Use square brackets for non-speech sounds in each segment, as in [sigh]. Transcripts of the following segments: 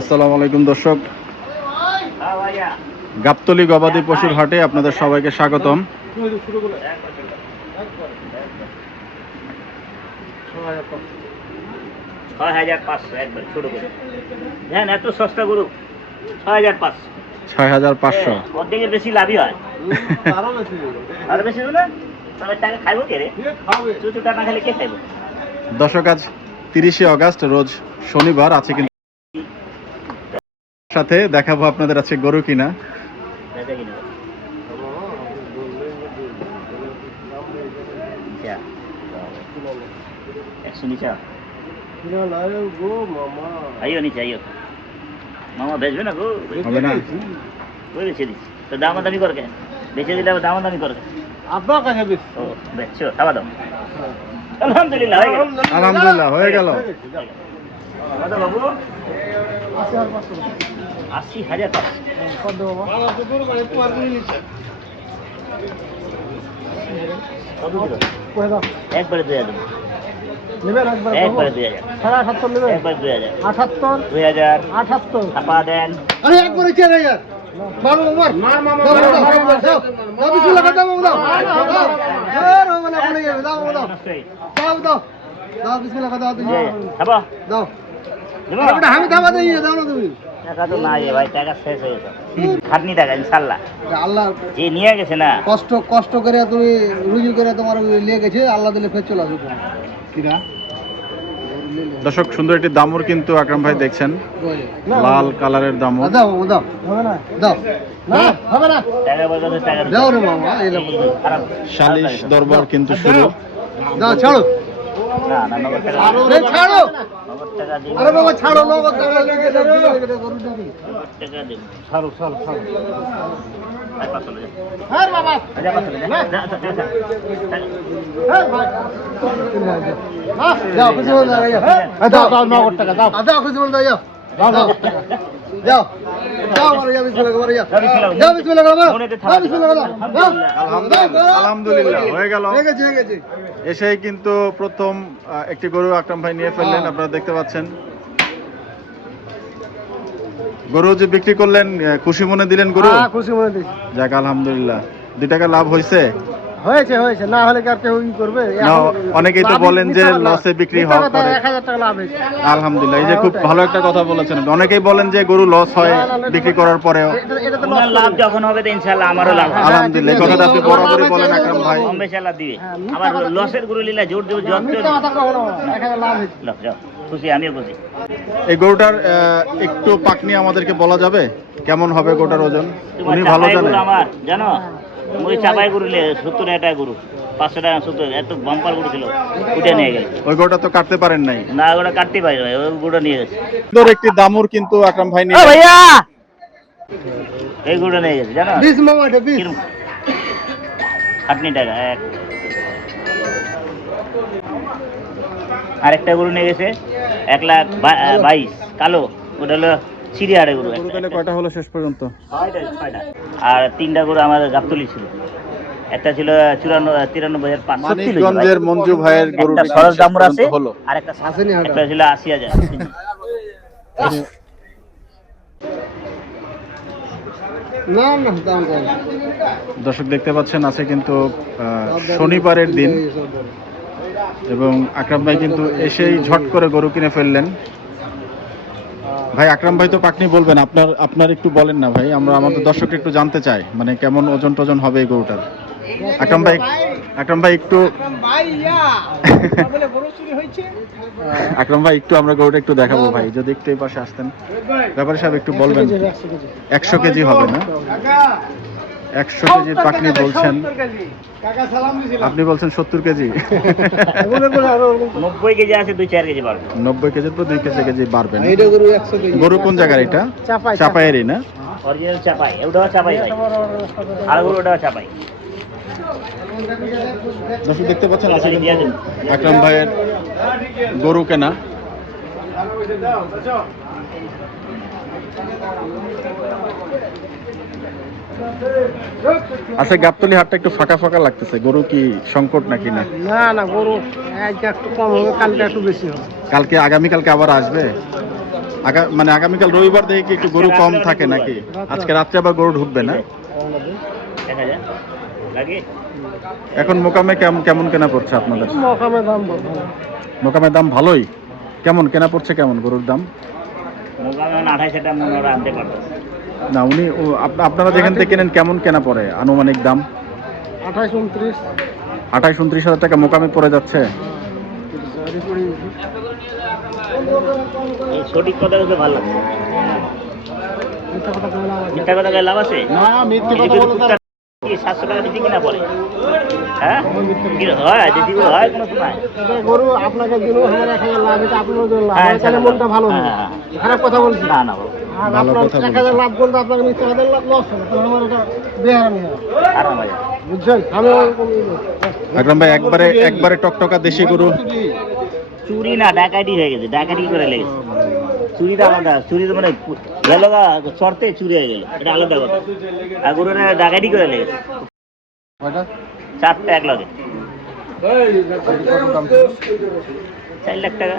আসসালামু আলাইকুম দর্শক। গাবতলি গবাদি পশুর হাটে আপনাদের সবাইকে স্বাগতম। ছয় হাজার পাঁচশো হ্যাঁ বেশি লাভই হয়। আরও বেশি দর্শক আজ তিরিশে অগাস্ট রোজ শনিবার আছে কিন্তু সাথে দেখাবো আপনাদের আছে গরু কিনা। মামা। বেচবে না গো? বেছে দিচ্ছি তো করে কেন? বেচে দিলে আবার দামাদামি করে কেন? কাছে বেশি ও বেচছো খাওয়া দাও। আলহামদুলিল্লাহ হয়ে গেল। আলহামদুলিল্লাহ হয়ে গেল বাবু। আশি হাজার পাঁচশো আশি হাজার কত বাবা একবারে দুই হাজার নেবেন একবার একবারে দুই সাড়ে আঠাত্তর নেবেন একবারে দেন আরে মারো মার মামা দাও দাও আমি দাবা দেই দাও না তুমি। টাকা তো নাই ভাই টাকা শেষ হয়ে গেছে। খাটনি টাকা ইনশাল্লাহ। আল্লাহ যে নিয়ে গেছে না। কষ্ট কষ্ট করে তুমি রুজি করে তোমার লিয়ে গেছে আল্লাহ দিলে ফের চলে আসবে কিনা দর্শক সুন্দর একটি দামুর কিন্তু আকরাম ভাই দেখছেন। লাল কালারের দামুর। দাও দাও হবে না। দাও। না হবে না। টাকা পয়সা তো টাকা দাও রে মামা এলাম সালিশ দরবার কিন্তু শুরু। দাও ছাড়ো। না না ছাড়ো। হ্যাঁ। হ্যাঁ হ্যাঁ যাও দাও দাও দাও নগদ টাকা দাও। দাও খুশি বল দাও। যাও যাও। আলহামদুলিল্লাহ হয়ে গেল। হয়ে হয়ে এসেই কিন্তু প্রথম একটি গরু আকরাম ভাই নিয়ে ফেললেন আপনারা দেখতে পাচ্ছেন। গরু যে বিক্রি করলেন খুশি মনে দিলেন গরু? হ্যাঁ খুশি মনে দিয়েছি। যাক আলহামদুলিল্লাহ। দুই টাকা লাভ হয়েছে হয়েছে হয়েছে। না হলে আর কেউ ই করবে? অনেকেই তো বলেন যে লসে বিক্রি হওয়ার পরে। এক হাজার টাকা লাভ হয়েছে। আলহামদুলিল্লাহ এই যে খুব ভালো একটা কথা বলেছেন অনেকেই বলেন যে গরু লস হয় বিক্রি করার পরেও। এটা তো লাভ যখন হবে তো ইনশাল্লাহ আমারও লাভ হবে। আলহামদুলিল্লাহ এই কথাটা আপনি বরাবরই বলেন আকরাম ভাই। কম বেশি আল্লাহ দিবে। আবার লসের গুরু লীলা জোর জোর জোর লাভ হয়েছে। খুশি আমিও খুশি। এই গরুটার একটু পাকনি আমাদেরকে বলা যাবে? কেমন হবে গরুটার ওজন? উনি ভালো জানেন আমার জানো? ওই চাপাই গরু সত্তর টাকা গরু পাঁচশো টাকা সত্তর এত বাম্পার গরু ছিল উঠে নিয়ে গেল। ওই গরুটা তো কাটতে পারেন নাই। না ওটা কাটতে পারি না, ওই গরুটা নিয়ে গেছে। সুন্দর একটি দামুর কিন্তু আকরাম ভাই নিয়ে ভাইয়া! এই গরুটা নিয়ে গেছে জানো? বিশ মামা বিশ। খাটনি টাকা এক। আরেকটা গরু নিয়ে গেছে এক লাখ আহ, বাইশ কালো ওটা হলো গরু গরু তাহলে কয়টা হলো শেষ পর্যন্ত। আর তিনটা গরু আমার গাবতলি ছিল। একটা ছিল চুরান্ন তিরানব্বই হাজার পাঁচশো মানিকগঞ্জের মঞ্জু ভাইয়ের গরু একটা সরস দামর আছে হলো। আর একটা একটা ছিল আশি হাজার। দর্শক দেখতে পাচ্ছেন আছে কিন্তু আহ, শনিবারের দিন। এবং আকরাম ভাই কিন্তু এসেই ঝট করে গরু কিনে ফেললেন। ভাই আকরাম ভাই তো পাকনি বলবেন আপনার আপনার একটু বলেন না ভাই আমরা আমাদের দর্শক একটু জানতে চাই মানে কেমন ওজন টোজন হবে এই গরুটার? আকরাম ভাই আকরাম ভাই একটু আকরাম ভাই একটু আমরা গরুটা একটু দেখাবো ভাই যদি একটু এই পাশে আসতেন। ব্যাপারে সাহেব একটু বলবেন একশো কেজি হবে না? একশো কেজির পাকনি বলছেন। কাকা সালাম দিছিলাম আপনি বলছেন সত্তর কেজি। [laughs] নব্বই কেজি আছে দুই চার কেজি পারব নব্বই কেজির পর দুই কেজি কেজি বাড়বে না। এইটা গরু একশো কেজি। গরু কোন জায়গার এটা? চাপাই চাপায়েরই না? অরিজিনাল চাপাই ওটাও চাপাই আর গরু ওটাও চাপাই। দর্শক দেখতে পাচ্ছেন। আকরাম ভাইয়ের গরু কেনা। আচ্ছা গাবতলি হাটটা একটু ফাঁকা ফাঁকা লাগতেছে। গরু কি সংকট নাকি না না না গরু আজকে একটু কম হবে কালকে একটু বেশি হবে। কালকে আগামী কালকে আবার আসবে? আগা মানে আগামীকাল রবিবার দেখে কি একটু গরু কম থাকে নাকি? আজকে রাত্রে আবার গরু ঢুকবে না? এখন মোকামে কেমন কেমন কেনা পড়ছে আপনাদের? মকামে দাম ভালো। মোকামের দাম ভালোই? কেমন কেনা পড়ছে কেমন গরুর দাম? মোকামে হাজার মনে ওরা আনতে পারবে। না উনি আপনারা যেখান থেকে কেনেন কেমন কেনা পড়ে? আনুমানিক দাম? আঠাশ উনত্রিশ। আঠাইশ উনত্রিশ হাজার টাকা মোকামে পড়ে যাচ্ছে। সঠিক কথা বলতে ভালো লাগছে মিথ্যা কথা লাভ আছে? না মিথ্যে এই গরু কুত্তা কি সাতশো টাকা দিতে কিনা পড়ে? হ্যাঁ? হয়? যদি হয় কোনো সময়। গরু আপনাকে দিল আমার এক হাজার লাভ এটা আপনার জন্য লাভ হ্যাঁ, আমার তাহলে মনটা ভালো হ্যাঁ, খারাপ কথা বলছি। না না ভালো কথা এক হাজার লাভ করলে আপনাকে মিথ্যা হাজার লাভ লস হবে তাহলে আমার এটা বেহারামি হবে আরাম হয়ে যাবে। বুঝছেন আমি ওরকম ই না। আকরাম ভাই একবারে একবারে টকটকা দেশি গরু চুরি না ডাকাতি হয়ে গেছে ডাকাতি করে লেগেছে চুরিটা আলাদা চুরি তো মানে গেল চুরি হয়ে গেল এটা আলাদা কথা আর ডাকাতি করে লেগেছে চারটে এক লগে চার লাখ টাকা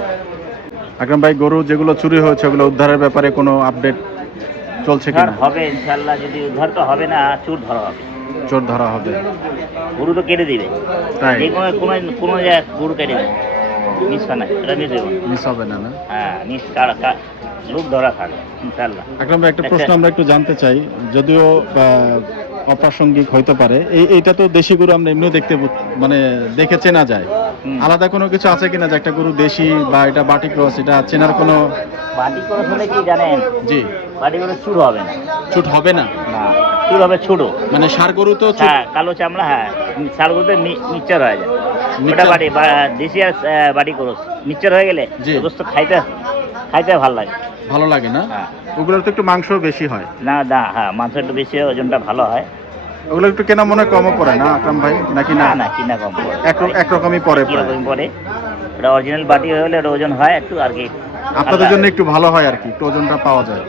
আকরাম ভাই গরু যেগুলো চুরি হয়েছে ওগুলো উদ্ধারের ব্যাপারে কোনো আপডেট চলছে কিনা? হবে ইনশাল্লাহ যদি উদ্ধার তো হবে না চুর ধরা হবে। চোর ধরা হবে। গরু তো কেটে দিবে। তাই? যে কোনো কোনো কোনো জায়গায় গরু কেটে দেবে। মিস হয় না এটা মিস হইব না। মিস হবে না না? হ্যাঁ মিস কারা কা- লোক ধরা থাকবে ইনশাল্লাহ আকরাম ভাই একটা প্রশ্ন আমরা একটু জানতে চাই। যদিও অপ্রাসঙ্গিক হইতে পারে। এই এইটা তো দেশি গরু আমরা এমনিও দেখতে মানে দেখে চেনা যায়। আলাদা কোনো কিছু আছে কিনা যে একটা গরু দেশি বা এটা বাটি ক্রস এটা চেনার কোনো বাটি করে হলে কি জানেন? জি। বাটি করে চুর হবে না। চুট হবে না? না চুর হবে ছোটো মানে সার গরু তো হ্যাঁ কালো চামড়া হ্যাঁ। শাল বলতে মিক্সচার হয়ে যায়। ওটা বাটি দেশি আর বাটি করস। মিক্সচার হয়ে গেলে জি। গোস্ত খাইতে খাইতে ভালো লাগে। ভালো লাগে না? হ্যাঁ। ওগুলোর তো একটু মাংস বেশি হয়। না না হ্যাঁ মাংস একটু বেশি হয়, ওজনটা ভালো হয়। ওগুলো একটু কেনা মনে হয় কমও পড়ে না আকরাম ভাই? নাকি না? না না কিনা কম পড়ে। এক একরকমই পড়ে। কীরকম পরে এটা অরিজিনাল বাটি হয়ে ওটা ওজন হয় একটু আর কি। আপনাদের জন্য একটু ভালো হয় আর কি একটু ওজনটা পাওয়া যায়।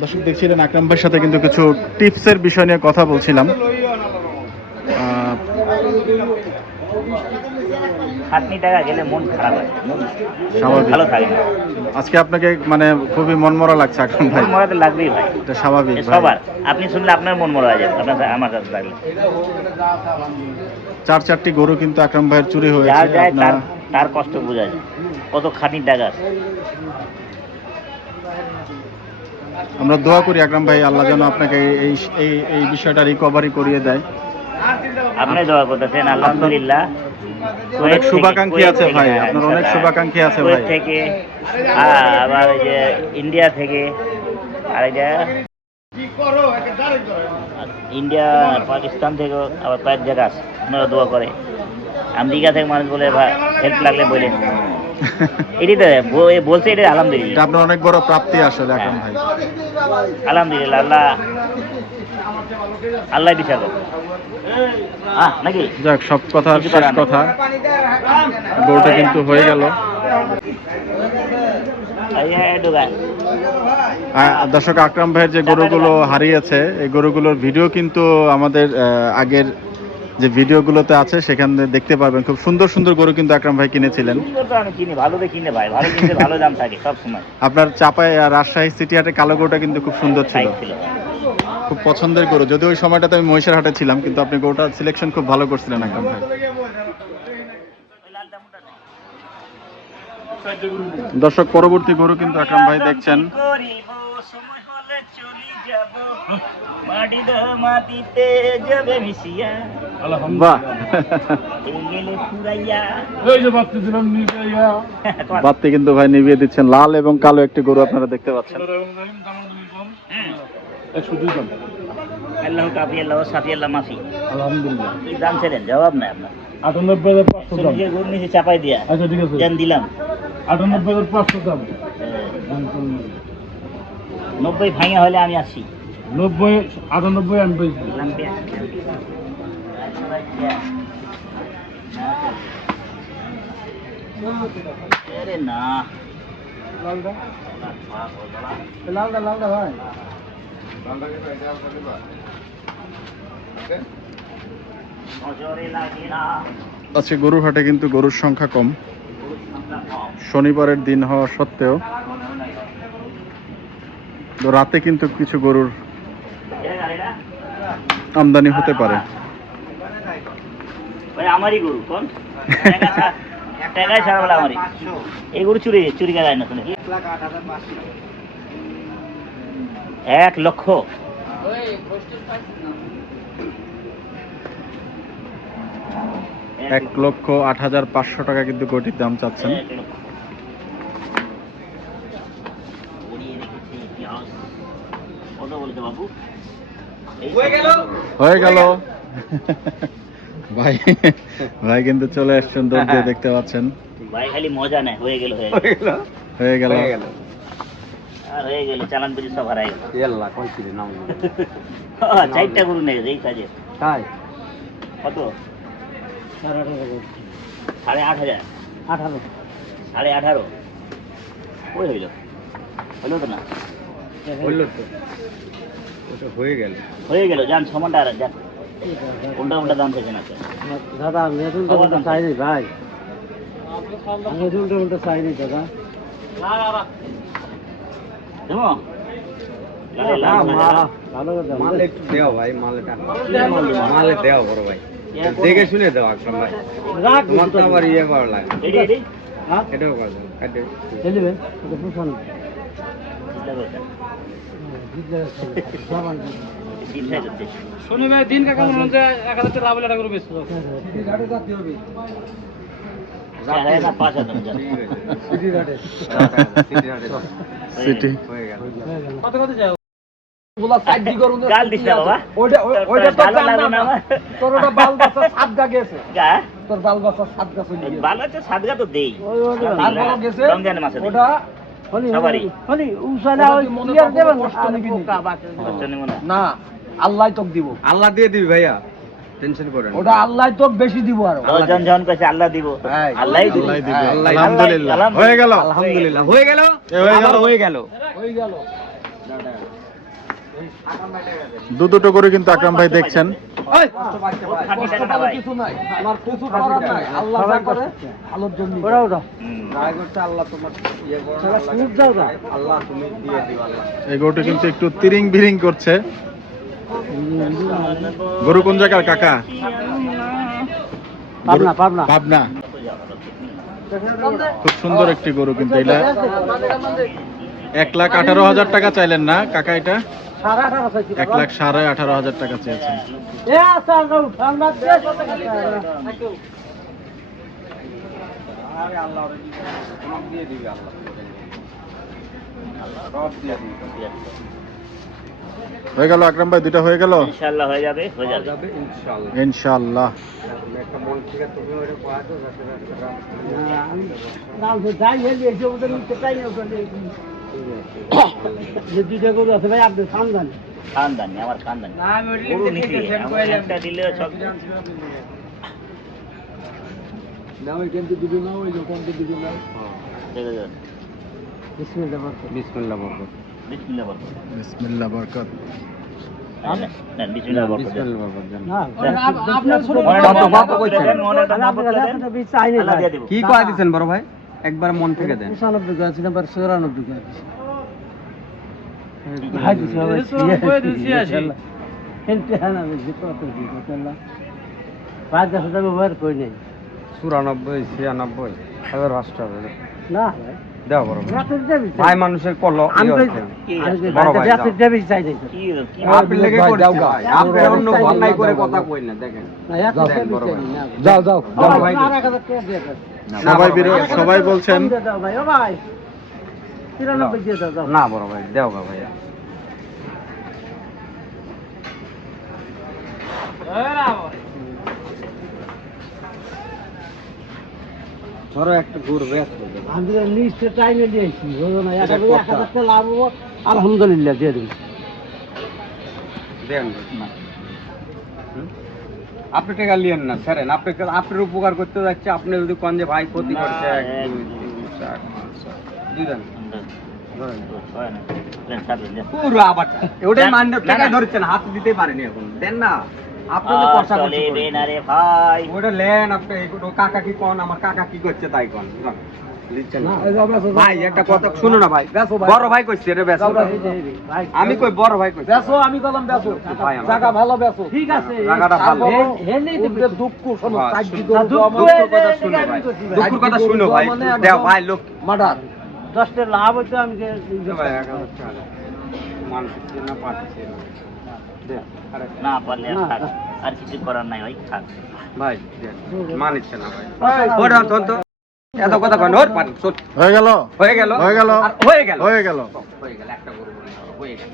দর্শক দেখছিলেন আকরাম ভাইয়ের সাথে কিন্তু কিছু টিপসের বিষয় নিয়ে কথা বলছিলাম। খাটনি টাকা গেলে মন খারাপ হয়। ভালো থাকে না। আজকে আপনাকে মানে খুবই মনমরা লাগছে আকরাম ভাই। মন মরাতে লাগবেই ভাই। এটা স্বাভাবিক। সবার। আপনি শুনলে আপনার মন মরা হয়ে যাবে আপনার আমার কাছে থাকলে। চার চারটি গরু কিন্তু আকরাম ভাইয়ের চুরি হয়েছে যার যায় তার তার কষ্ট বোঝা যায়। কত খাটনির টাকা আছে। আমরা দোয়া করি আকরাম ভাই আল্লাহ যেন আপনাকে এই এই এই বিষয়টা রিকভারি করিয়ে দেয়। আপনি দোয়া করতেছেন আলহামদুলিল্লাহ। অনেক শুভাকাঙ্ক্ষী আছে ভাই হ্যাঁ, আপনার অনেক। শুভাকাঙ্ক্ষী আছে ভাই। থেকে হ্যাঁ, আবার ওই যে ইন্ডিয়া থেকে আর এই যে ইন্ডিয়া পাকিস্তান থেকেও আবার কয়েক জায়গা আছে আপনারা দোয়া করে। আমেরিকা থেকে মানুষ বলে হেল্প লাগলে বলেন। এটি তো বলছে এটা এটা আলহামদুলিল্লাহ আপনার অনেক বড় প্রাপ্তি আসলে আকরাম ভাই। আলহামদুলিল্লাহ আল্লাহ আল্লাহ বিচার নাকি? যাক সব কথা শেষ কথা। গরুটা কিন্তু হয়ে গেল। দর্শক আকরাম ভাইয়ের যে গরুগুলো হারিয়েছে এই গরুগুলোর ভিডিও কিন্তু আমাদের আগের যে ভিডিওগুলোতে আছে সেখানে দেখতে পারবেন। খুব সুন্দর সুন্দর গরু কিন্তু আকরাম ভাই কিনেছিলেন। আপনার চাপায় রাজশাহী সিটি হাটে কালো গরুটা কিন্তু খুব সুন্দর ছিল। খুব পছন্দের গরু। যদি ওই সময়টাতে আমি মহিষের হাটে ছিলাম কিন্তু আপনি গরুটা সিলেকশন খুব ভালো করছিলেন আকরাম ভাই। দর্শক পরবর্তী গরু কিন্তু আকরাম ভাই দেখছেন। বাত্তি কিন্তু ভাই নিভিয়ে দিচ্ছেন। লাল এবং কালো একটি গরু আপনারা দেখতে পাচ্ছেন। আল্লাহ কাফি আল্লাহ সাফি আল্লাহ মাফি। আলহামদুলিল্লাহ। দাম ছিলেন জবাব নাই আপনার। আটানব্বই হাজার পাঁচশো দাম গরু নিচে চাপাই দিয়া। আচ্ছা ঠিক আছে। জান দিলাম। আটানব্বই হাজার পাঁচশো দাম নব্বই ভাঙা হলে আমি আসি। নব্বই আটানব্বই আমি পেয়েছি না। লালদা। লালদা লালদা ভাই। আজকে গরুর হাটে কিন্তু গরুর সংখ্যা কম। শনিবারের দিন হওয়া সত্ত্বেও রাতে কিন্তু কিছু গরুর আমদানি হতে পারে। আমারই গরু, কোন? এই গরু চুরি চুরি যায় না এক লক্ষ। এক লক্ষ আট হাজার পাঁচশো টাকা কিন্তু গরুটির দাম চাচ্ছেন। হয়ে গেল। ভাই ভাই কিন্তু চলে আসছেন দৌড় দিয়ে দেখতে পাচ্ছেন। ভাই খালি মজা নেয়। হয়ে গেল। হয়ে গেল। হয়ে গেল। হয়ে গেল চালান পেটি সব হারাই গেল এল্লা আহ, চারটা গরু নেই এই কাজে তাই কত সাড়ে আট হাজার আঠারো সাড়ে আঠারো ওই হইল হইল তো না হইল তো ওটা হয়ে গেল হয়ে গেল যান সমানটা আর যান উল্টা উল্টা দাম থেকে না দাদা আমি তো উল্টা চাইনি ভাই আমি উল্টা উল্টা দাদা না ভালো একটু দেও ভাই মালে মালে দেও বড় ভাই। দেখে শুনে দেও আকরাম ভাই। তোমার তো আবার ইয়ে করা লাগে। হ্যাঁ এটাও করে। শনিবার দিন কাকা মনে হচ্ছে এক হাজার লাভ লাটা করে বেশি সিটি ঘাটে সিটি ঘাটে সিটি হয়ে গেল কত কত যাও না বাবা ওইটা ওইটা তো ভালো লাগবে না আমার। তোর বাল বাচ্চা গেছে বাল বাচ্চা সাদগা তো দেই গেছে মাসে ওটা। না আল্লাহ তোক দিব আল্লাহ দিয়ে দিবি ভাইয়া টেনশন করেন ওটা আল্লাহ তোক বেশি দিব আর। দশজন যখন কইছে আল্লাহ দিব। হ্যাঁ। আল্লাহই দিব। আল্লাহ আলহামদুলিল্লাহ। হয়ে গেল। আলহামদুলিল্লাহ। হয়ে গেল? হয়ে গেল। হয়ে গেল? হয়ে গেল। দু দুটো করে কিন্তু আকরাম ভাই দেখছেন। কিছু কিছু ইয়ে এই গরুটি কিন্তু একটু তিরিং বিরিং করছে। গরু কোন জায়গার কাকা? পাবনা পাবনা। পাবনা। খুব সুন্দর একটি গরু কিন্তু এটা এক লাখ আঠারো হাজার টাকা চাইলেন না কাকা এটা? এক লাখ সাড়ে আঠারো হাজার টাকা চেয়েছেন। দিয়ে দিবি আল্লাহ। দিয়ে দিবি। হয়ে গেল আকরাম ভাই দুইটা হয়ে গেল? ইনশাআল্লাহ হয়ে যাবে হয়ে যাবে। ইনশাআল্লাহ। ইনশাআল্লাহ। মন খানদানি। আমার খানদানি। একটা দিলে সব না ওই কিন্তু দুটো না ওই দোকান তো দুটো না বিসমিল্লাহ বিসমিল্লাহ বরকত। বিসমিল্লাহ বরকত। বিসমিল্লাহ। কি কয় দিছেন বড় ভাই? একবার মন থেকে দেন। পঁচানব্বই গাছ নাম্বার চৌরানব্বই ছিয়ানব্বই। হাজার হবে না ভাই। দেও বড় ভাই। ভাই মানুষের কল আমি বড় ভাই, চাই আপনি লেগে ভাই। ভাই। আপনি অন্য অন্যায় করে কথা কই না দেখেন না। যাও, বড় ভাই। ভাই ভাই। সবাই সবাই বলছেন। ভাই। ভাই না বড় ভাই দেও গা ভাইয়া। ধরো একটা ঘুরবে আমি লিস্টে টাইমে দিয়েছি হলো না? এক হাজার টাকা লাভ হব আলহামদুলিল্লাহ দিয়ে দেন। হুম? আপনি টাকা লিয়েন না স্যারেন আপনি আপনার উপকার করতে যাচ্ছে আপনি যদি কোন যে ভাই ক্ষতি করছে এক দুই তিন চার পাঁচ ছয়। দুই দেন। ধরেন। না। দেন, সাত দিন, দেন। পুরো আবার ওটাই মান্য টাকা ধরছেন হাত দিতে পারেনি এখন। দেন না। আপনি কষা চলে না রে ভাই। ওটা লেন আপনি কাকা কি কোন আমার কাকা কি করছে তাই কোন। ভাই একটা কথা শুনো না ভাই। বড় ভাই কইছে রে বেসো আমি কই বড় ভাই কইছি? বেসো আমি কলম বেসো জায়গা ভালো বেসো ঠিক আছে। জায়গাটা ভালো। হেনে দুঃখ শোনো দুঃখের কথা শুনো ভাই। কথা শুনো ভাই। দেও ভাই লোক মার্ডার। দশটা লাভ হইতো আমি যে। মানুষ না পাচ্ছে। না। না পারলে আর কিছু করার নাই ভাই থাক। ভাই মানিচ্ছে না ভাই। ওর অন্তত এত কথা কয় ওর পান হয়ে গেল? হয়ে গেল? হয়ে গেল? হয়ে গেল? হয়ে গেল? হয়ে গেল একটা গরু হয়ে গেল।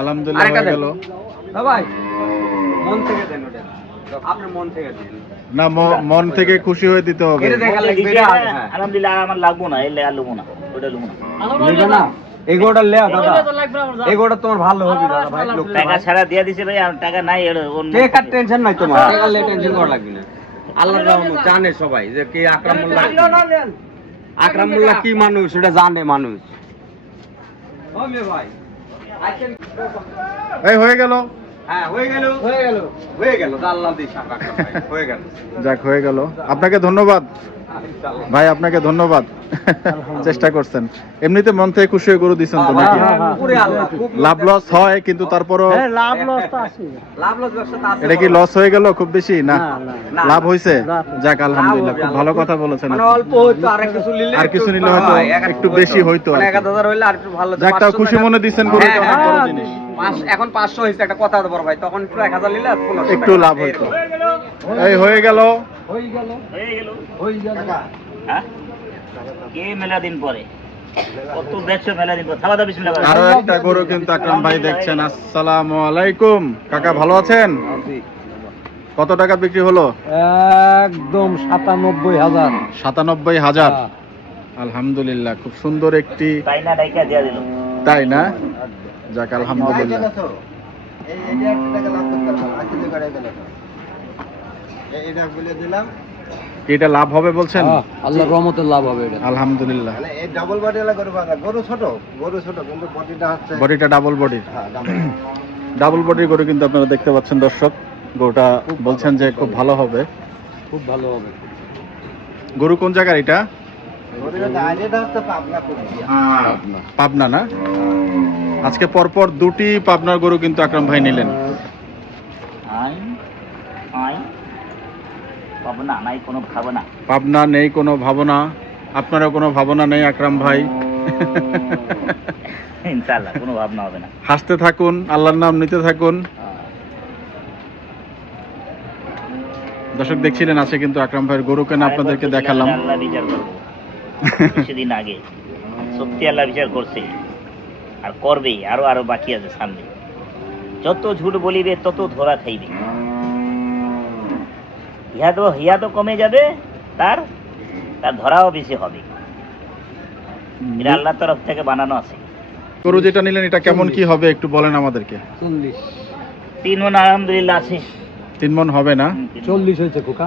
আলহামদুলিল্লাহ হয়ে গেল। হ্যাঁ ভাই মন থেকে দেন ওটা। আপনার মন থেকে দিন। না মন থেকে খুশি হয়ে দিতে হবে। লাগবে হ্যাঁ। আলহামদুলিল্লাহ আর আমার লাগবো না এলে আর না ওটা লুবো না? না লে দাদা। এই গোটা তোমার ভালো হবে দাদা ভাই লোক টাকা ছাড়া দিয়ে দিছে ভাই আর টাকা নাই এর অন্য টেকার টেনশন নাই তোমার। টেকার লে টেনশন করা লাগবে না। আল্লাহর রহমত জানে সবাই যে কি আকরাম মোল্লা কি। আকরাম মোল্লা কি মানুষ সেটা জানে মানুষ। ভাই। এই হয়ে গেল। হ্যাঁ হয়ে গেল। হয়ে গেল। হয়ে গেল। আল্লাহ দিস আকরাম ভাই হয়ে গেল। যাক হয়ে গেল। আপনাকে ধন্যবাদ। ভাই আপনাকে ধন্যবাদ। চেষ্টা করছেন। এমনিতে মন থেকে খুশি হয়ে গরু দিচ্ছেন তো নাকি? পুরে আল্লাহ খুব লাভ লস হয় কিন্তু তারপরও হ্যাঁ লাভ লস তো আছে। লাভ লস ব্যবসা তো আছে। এটা কি লস হয়ে গেল খুব বেশি? না। লাভ হয়েছে যাক আলহামদুলিল্লাহ খুব ভালো কথা বলেছেন মানে অল্প হইতো আর কিছু নিলে আর কিছু নিলে হয়তো হ্যাঁ, একটু বেশি হইতো মানে আর এক কি। হাজার হইলে আর একটু ভালো। যাক তাও খুশি মনে দিচ্ছেন গরু হ্যাঁ, অনেক বড় হ্যাঁ। জিনিস। পাঁচ- এখন পাঁচশো হয়েছে একটা কথা বড় ভাই তখন একটু এক হাজার নিলে একটু লাভ হইতো। এই হয়ে গেল। হয়ে গেল। হয়ে গেল। হয়ে গেল। হ্যাঁ? কে মেলা দিন পরে? কত দেখছ মেলা দিন পরে? খাওয়া দাওয়া বিসমিল্লাহ করো। আরও একটা গরু কিন্তু আকরাম ভাই দেখছেন। আসসালামু আলাইকুম। কাকা ভালো আছেন? কত টাকা বিক্রি হলো? একদম সাতানব্বই হাজার। সাতানব্বই হাজার। আলহামদুলিল্লাহ খুব সুন্দর একটি তাই না যাক আলহামদুলিল্লাহ। এটা বলে দিলাম। এটা লাভ হবে বলছেন? আল্লাহর রহমতের লাভ হবে এটা। আলহামদুলিল্লাহ। মানে এই ডাবল বডি ওলা গরু পাওয়া গরু ছোট গরু ছোট কিন্তু বডিটা হচ্ছে বডিটা ডাবল বডির হ্যাঁ, ডাবল বডির গরু কিন্তু আপনারা দেখতে পাচ্ছেন দর্শক। গরুটা বলছেন যে খুব ভালো। হবে। খুব ভালো হবে। গরু কোন জায়গার এটা? পাবনা না? আজকে পরপর দুটি পাবনার গরু কিন্তু আকরাম ভাই নিলেন। পাবো না নাই কোনো নেই ভাবনা। আপনারও কোনো ভাবনা নেই আকরাম ভাই? ইনশাআল্লাহ কোনো ভাবনা হবে না। হাসতে থাকুন আল্লাহর নাম নিতে থাকুন। দর্শক দেখছিলেন আছে কিন্তু আকরাম ভাইয়ের গরু কেন আপনাদেরকে দেখালাম। আল্লাহ বিচার করব কিছুদিন আগে সত্যি আল্লাহ বিচার করছে। আর করবেই আরও আরও বাকি আছে সামনে। যত ঝুট বলিবে তত ধরা খাইবে। ইহা তো হিয়া তো কমে যাবে তার তার ধরাও বেশি হবে। এটা আল্লাহর তরফ থেকে বানানো আছে। গরু যেটা নিলেন এটা কেমন কি হবে একটু বলেন আমাদেরকে? চল্লিশ। তিন মন আলহামদুলিল্লাহ আছে। তিন মন হবে না। চল্লিশ হয়েছে খোকা।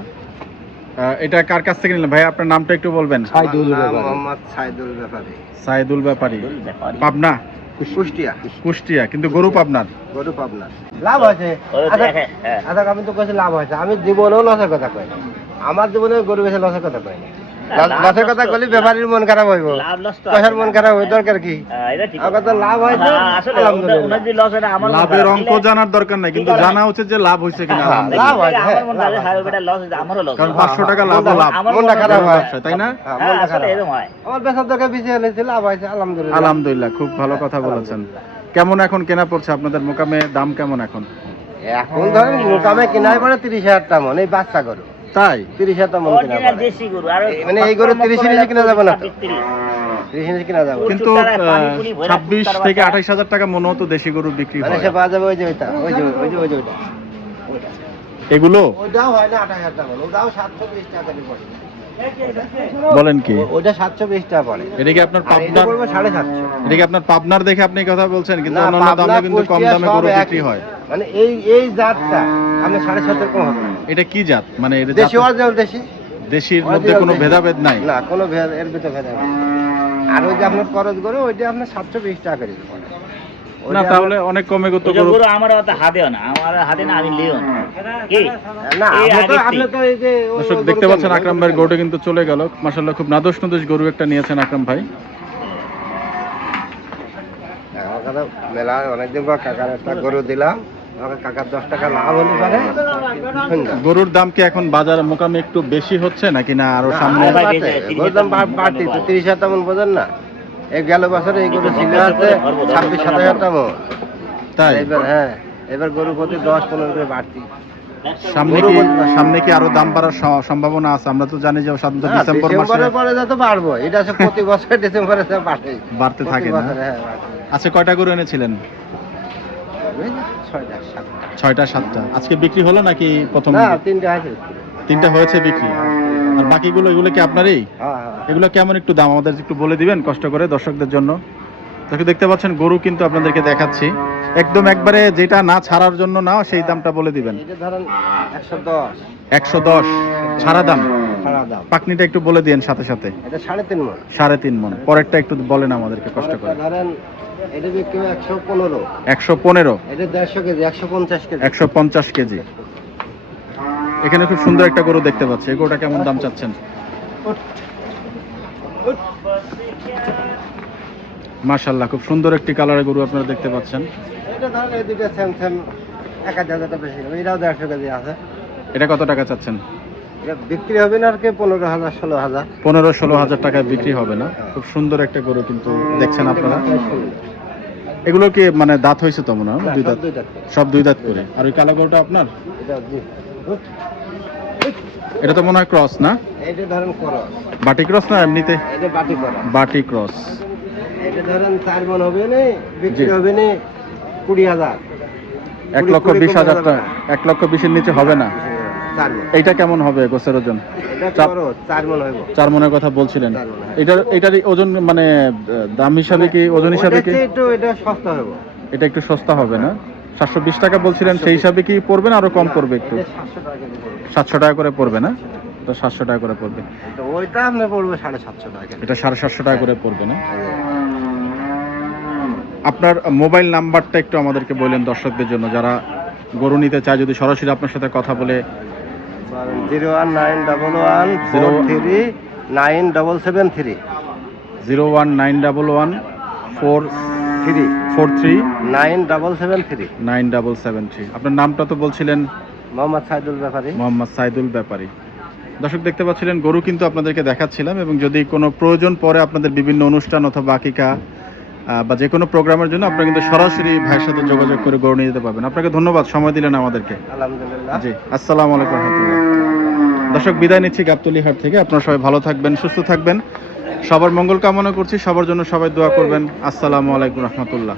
এটা কার কাছ থেকে নিলেন? ভাই আপনার নামটা একটু বলবেন। সাইদুল আমার ব্যাপারী। সাইদুল ব্যাপারী। সাইদুল ব্যাপারী। পাবনা? কুষ্টিয়া কুষ্টিয়া কিন্তু গরু পাবনার গরু পাবনা লাভ হয়েছে আচ্ছা দেখে, হ্যাঁ। আচ্ছা আমি তো কইছি লাভ হয়েছে আমি জীবনেও লসের কথা কই। আমার জীবনে গরু বেশি লসের কথা কই না। লাভ লসের কথা তো- ব্যাপারীর মন খারাপ হইব লাভ পয়সার মন খারাপ হই দরকার কি? আমার তো লাভ হ্যাঁ, না, লাভের অঙ্ক জানার দরকার নাই কিন্তু জানা উচিত যে লাভ হয়েছে কিনা। হ্যাঁ, লাভ কারণ পাঁচশো টাকা লাভ লাভ মনটা খারাপ হয়। তাই না? হ্যাঁ, এরকম হয়। আমার বেচার দরকার বেশি হয়েছে লাভ হয়েছে আলহামদুলিল্লাহ। আলহামদুলিল্লাহ খুব ভালো কথা বলেছেন। কেমন এখন কেনা পড়ছে? আপনাদের মোকামে দাম কেমন এখন? এখন ধরেন মোকামে কিনাই পড়ে তিরিশ হাজার টাকা মন এই বাচ্চা গরু। তাই? তিরিশ হাজার মন মানে এই গরু সত্তর 30 মক্কর ইঞ্চি কিনা যাবে না তো? 36 তিরিশ কিনা যাবে। কিন্তু চুট্টারায় পানি পুনি ভরে ছাব্বিশ থেকে আঠাইশ হাজার টাকা মনে হতো দেশি গরু বিক্রি সে পাওয়া যাবে ওই যে ওইটা ওই যে ওই যে ওই যে ওইটা। ওইটা। এগুলো? ওইটাও হয় না আঠাশ হাজার টাকা ওটাও সাতশো বিশ টাকা বলেন কি? ও- ওইটা সাতশো বিশ টাকা পড়ে। এটা কি আপনার পাবনার পড়বে সাড়ে সাতশো। এটা কি আপনার পাবনার দেখে আপনি কথা বলছেন? কিন্তু না, অন্যান্য পাবনা, দামে কিন্তু কম দামে গরু বিক্রি হয়। মানে এই এই জাতটা আমি সাড়ে সাতের কম হবে। না এটা কি জাত? মানে এটা দেশি অরিজিনাল দেশি। দেশির মধ্যে কোনো ভেদাভেদ নাই? না কোনো ভেদ এর ভিতরে ভেদাভেদ আর ওই যে আপনার খরচ করে ওইটা আপনার সাতশো বিশ টাকা করে পড়ে না তাহলে অনেক কমে গত ওই গরু গরু আমার অত হাতেও না আমার হাতে না আমি লিও না। কি? না এই আপনি তো আগের আপনি তো এই যে ওই দর্শক দেখতে পাচ্ছেন কেনেন, আকরাম ভাইয়ের গরুটা কিন্তু চলে গেল। খুব নাদোষ নদোষ গরু একটা নিয়েছেন আকরাম ভাই। মেলা অনেকদিন পর কাকার একটা গরু দিলাম। আমাকে কাকার দশ টাকা লাভ হলে পারে গরুর দাম কি এখন বাজার মোকামে একটু বেশি হচ্ছে নাকি না আরও সামনে আরও ভাই, বাড়তে, বেশি, তিরিশ গরুর দাম বাড়তি তো তিরিশ হাজার তেমন বোঝেন না। এই গেল বছরে এই গরু ছিল ধরবো, ছাব্বিশ সাত ধরবো। হাজার তেমন। তাই? এবার হ্যাঁ এবার গরু প্রতি দশ পনেরো করে বাড়তি। সামনে কি সামনে কি আরও দাম বাড়ার সম্ভাবনা আছে? আমরা তো জানি যে ডিসেম্বর মাসে পরে যত বাড়বো। এটা প্রতি বছর ডিসেম্বরে বাড়তে থাকে না। হ্যাঁ। আচ্ছা কয়টা গরু এনেছিলেন? ছয়টা, সাতটা। আজকে বিক্রি হলো নাকি প্রথম? আছে তিনটা হয়েছে বিক্রি। আর বাকিগুলো এগুলো কি আপনারই? হ্যাঁ হ্যাঁ। এগুলো কেমন একটু দাম? আমাদের একটু বলে দিবেন কষ্ট করে দর্শকদের জন্য। দর্শক দেখতে পাচ্ছেন গরু কিন্তু আপনাদেরকে দেখাচ্ছি। একদম একবারে যেটা না ছাড়ার জন্য না সেই দামটা বলে দিবেন। একশো দশ। ছাড়া দাম। দাম। পাকনিটা একটু বলে দিয়েন সাথে সাথে। এটা সাড়ে তিন মন। সাড়ে তিন মন। পরেরটা একটু বলেন আমাদেরকে কষ্ট করে। ধরেন এটা বিক্রি একশো পনেরো। একশো পনেরো? এটা দেড়শো কেজি একশো পঞ্চাশ কেজি। একশো পঞ্চাশ কেজি। এখানে খুব সুন্দর একটা গরু দেখতে পাচ্ছি। এই গরুটা কেমন দাম চাচ্ছেন? মাশাল্লাহ খুব সুন্দর একটি কালারের গরু আপনারা দেখতে পাচ্ছেন। এটা ধরেন এই দুটো সেম সেম। এক হাজার হাজারটা বেশি। এটাও দেড়শো কেজি আছে। এটা কত টাকা চাচ্ছেন? বিক্রি হবে না আর কি পনেরো হাজার ষোলো হাজার? পনেরো ষোলো হাজার টাকায় বিক্রি হবে না। খুব সুন্দর একটা গরু কিন্তু দেখছেন আপনারা। এগুলো কি মানে দাঁত হয়েছে তো মনে হয়? দুই দাঁত। সব দুই দাঁত করে। আর ওই কালো গরুটা আপনার? এটা তো মনে হয় ক্রস না? এইটা ধরেন করস। বাটি ক্রস না এমনিতে? এটা বাটি করা বাটি ক্রস। এটা ধরেন চার মন হবে না বিক্রি হবে না কুড়ি হাজার। এক লক্ষ বিশ হাজার টাকা। এক লক্ষ বিশের নিচে হবে না? মন এইটা কেমন হবে গোছের ওজন? এটা চার মন মনের কথা বলছিলেন। হ্যাঁ। এটার এটার ওজন মানে দাম হিসাবে কি ওজন হিসাবে কি? এটা এটা একটু সস্তা হবে না? সাতশো বিশ টাকা বলছিলেন সেই হিসাবে কি পড়বে না আরও কম পড়বে একটু? সাতশো টাকা করে পড়বে না? তো সাতশো টাকা করে পড়বে। ওইটা আপনার পড়বে সাড়ে সাতশো টাকা এটা সাড়ে সাতশো টাকা করে পড়বে না? আপনার মোবাইল নাম্বারটা একটু আমাদেরকে বললেন দর্শকদের জন্য যারা গরু নিতে চায় যদি সরাসরি আপনার সাথে কথা বলে zero one nine double one four three nine double seven three. Zero one nine double one four three. Four three nine double seven three. Nine double seven three. আপনার নামটা তো বলছিলেন মোহাম্মদ সাইদুল ব্যাপারী। মোহাম্মদ সাইদুল ব্যাপারী। দর্শক দেখতে পাচ্ছিলেন গরু কিন্তু আপনাদেরকে দেখাচ্ছিলাম এবং যদি কোনো প্রয়োজন পরে আপনাদের বিভিন্ন অনুষ্ঠান অথবা আকিকা বা যে কোনো প্রোগ্রামের জন্য আপনারা কিন্তু সরাসরি ভাইয়ের সাথে যোগাযোগ করে গরু নিয়ে যেতে পারবেন। আপনাকে ধন্যবাদ সময় দিলেন আমাদেরকে। আলহামদুলিল্লাহ। জি আসসালামু আলাইকুম রহমতুল্লাহ। দর্শক, বিদায় নিচ্ছি গাবতলি হাট থেকে। আপনারা সবাই ভালো থাকবেন, সুস্থ থাকবেন। সবার মঙ্গল কামনা করছি, সবার জন্য সবাই দোয়া করবেন। আসসালামু আলাইকুম রহমতুল্লাহ।